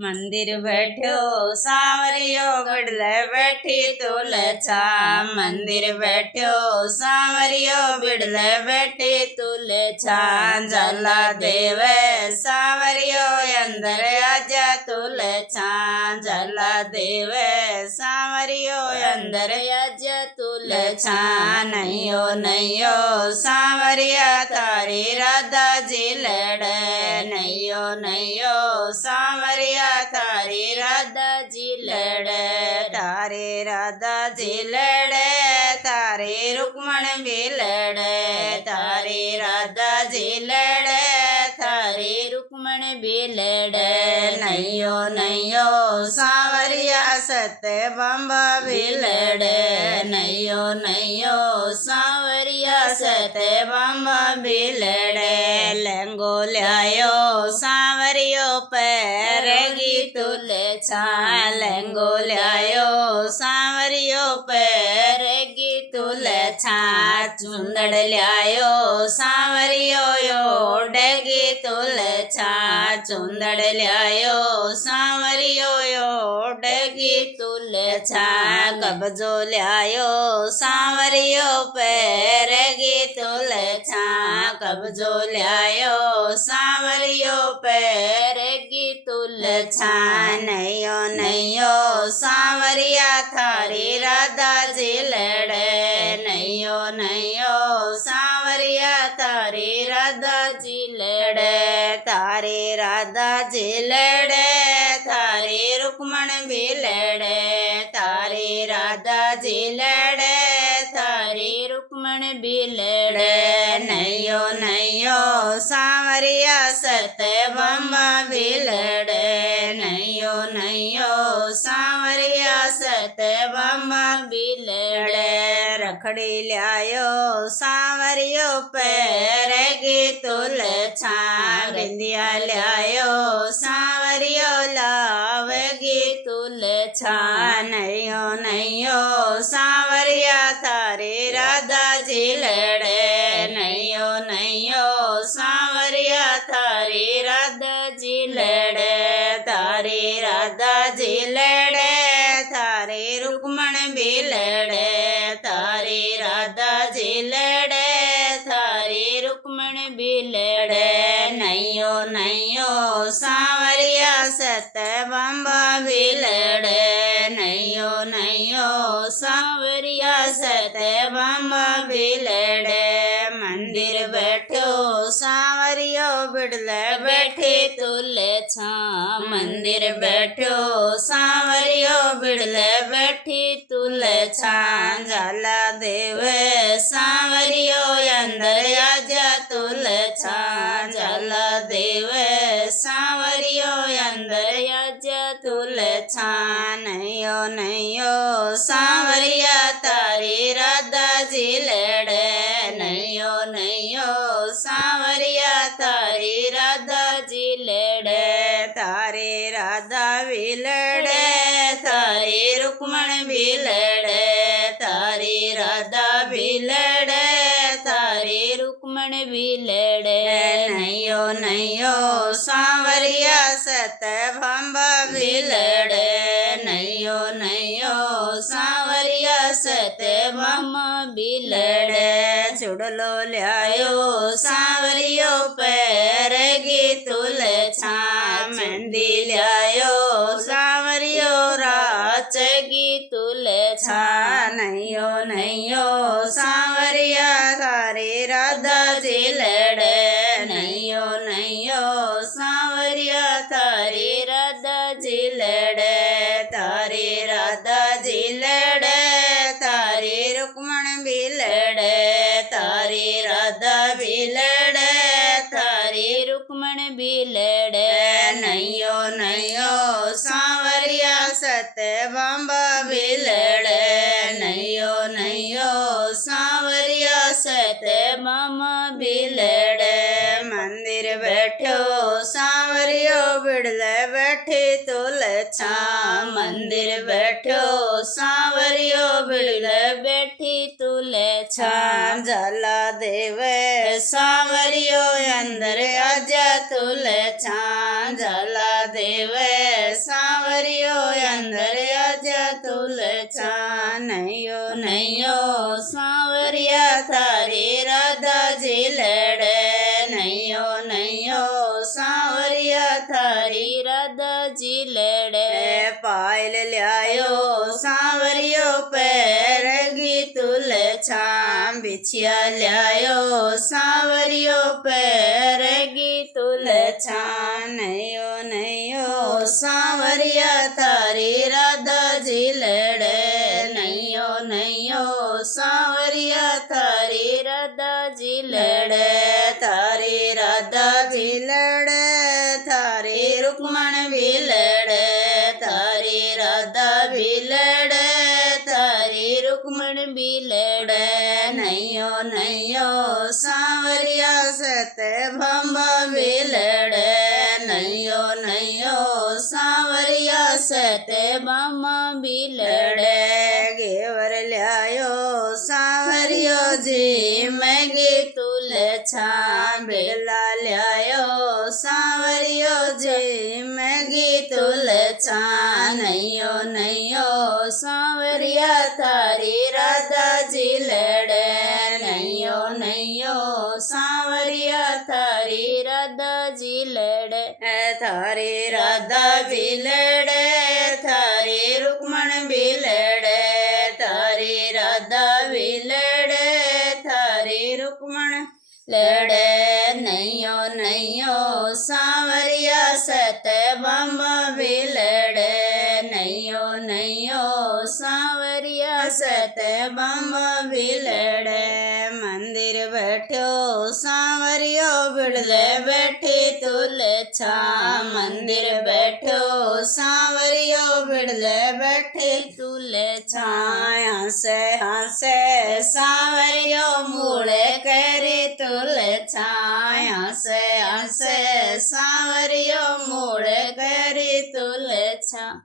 मंदिर बैठो सांवरियो बिड़ले बैठी तुलछा। मंदिर बैठो सांवरियो बिड़ले बैठी तुलछा। जला देवे सांवरियो अंदर आजा तुलछा। जला देवे सांवरियो अंदर आजा तुलछा। नैयो नैयो सांवरिया तारी राधा जी लड़े। नैयो नैयो सांवरिया तारी राधा जी लड़े। तारे राधा जी लड़े तारे रुक्मण भी लड़े। तारे राधा जी लड़े तारे रुक्मण भी लड़े। नैयो नैयो सांवरिया सत्य बम्बा भी लड़े। नैयो नैयो सांवरिया सत्य बम्बा भी लड़े। लहंगो ल्यायो सांवरियो पैरगी तुलछा। लहंगो ल्यायो सांवरियो पैरगी तुलछा। चुंदड़ ल्यायो सांवरियो ओढ़गी तुलछा। चुंदड़ ल्यायो सांवरियो ओढ़गी तुलछा। कब्जो ल्यायो सांवरियो पैरगी तुलछा। कब्जो ल्यायो सांवरियो पैरगी तुलछा। नैयो नैयो सांवरिया थारी राधा जी लड़े। नैयो नैयो सांवरिया तारी राधा जी लड़े। तारे राधा जी लड़े तारे रुक्मण भी लड़े। तारे राधा जी लड़े तारे रुक्मण भी लड़े। नैयो नैयो सांवरिया सत्य बम्बा भी लड़े। नैयो नैयो सांवरिया सत्य बम्बा भी लड़े। रखड़ी ल्यायो सांवरियो पैरगी तुलछा। बिंदिया ल्यायो सांवरियो लावगी तुलछा। नैयो नैयो सांवरिया तारे राधा जी लड़े। नैयो नैयो सांवरिया तारे राधा जी लड़े। तारे राधा जी लड़े तारे रुक्मण भी लड़े। तारे राधा जी लड़े तारे रुक्मण भी लड़े। नैयो नैयो सांवरिया सत्य बम्बा भी लड़े। नैयो नैयो सांवरिया सत्य बम्बा भी लड़े। मंदिर बैठो सांवरियो बिड़ले बैठी तुलछा। मंदिर बैठो सांवरियो बिड़ले बैठी तुलछा। जाला देवे सांवरियो अंदर आजा तुलछा। जाला देवे सांवरियो अंदर आजा तुलछा। नैयो नैयो सांवरिया तारी राधा जी लड़े। नैयो नैयो सांवरिया तारी राधा जी लड़े। तारे राधा भी लड़े तारे रुक्मण भी लड़े। तारे राधा भी लड़े तारे रुक्मण भी लड़े। नैयो नैयो सांवरिया सत्य बम्बा भी लड़े। नैयो नैयो सांवरिया सत्य बम्बा भी लड़े। चुड़लो ल्यायो सांवरियो पैरगी तुलछा। मेहंदी ल्यायो सांवरियो राचगी तुलछा। नैयो नैयो सांवरिया तारे राधा जी लड़े। नैयो नैयो सांवरिया तारे राधा जी लड़े। तारे राधा जी लड़े तारे रुक्मण भी लड़े। तारे राधा भी लड़े तारे रुक्मण भी लड़े। नैयो नैयो सांवरिया सत्य बम्बा भी लड़े। नैयो नैयो सांवरिया सत्य बम्बा भी लड़े। मंदिर बैठो सांवरियो बिड़ले बैठी तुलछा। मंदिर बैठो सांवरियो बिड़ले बैठी तुलछा। जाला देवे सांवरियो अंदर आजा तुलछा। जाला देवे नैयो सांवरिया थारी राधा जी लड़े नैयो नैयो सांवरिया थारी राधा जी लड़े पायल ल्यायो सांवरियो पैरगी तुल छाम बिछिया ल्यायो सांवरियो पैरगी तुल छाम नैयो नैयो सांवरिया थारी राधा जी लड़े नैयो नैयो सांवरिया थारी राधा जी लड़े थारी राधा जी लड़े थारी रुक्मण भी लड़े थारी राधा भी लड़े थारी रुक्मण भी लड़े नैयो नैयो सांवरिया सत्यभामा भी लड़े नैयो नैयो सांवरिया सत्यभामा भी लड़े घेवर ल्यायो सांवरियो जी मैगी तुल छाम बेला ल्यायो सांवरियो जी मैगी तुल छाम नैयो नैयो सांवरिया थारी राधा जी लड़े नैयो नैयो सांवरिया थारी राधा जी लड़े थारी राधा भी लड़े थारी रुक्मण भी लड़े थारी राधा भी लड़े थारी रुक्मण लड़े नैयो नैयो सांवरिया सत्यभामा भी लड़े नैयो नैयो सांवरिया सत्यभामा भी लड़े मंदिर बैठो सांवरियो बिड़ले बैठी तुल छाम मंदिर बैठो सांवरियो बिड़ले बैठी तुल छाम हंसे हंसे सांवरियो मूड़े करी तुल छाम हंसे हंसे सांवरियो मूड़े करी तुल छाम।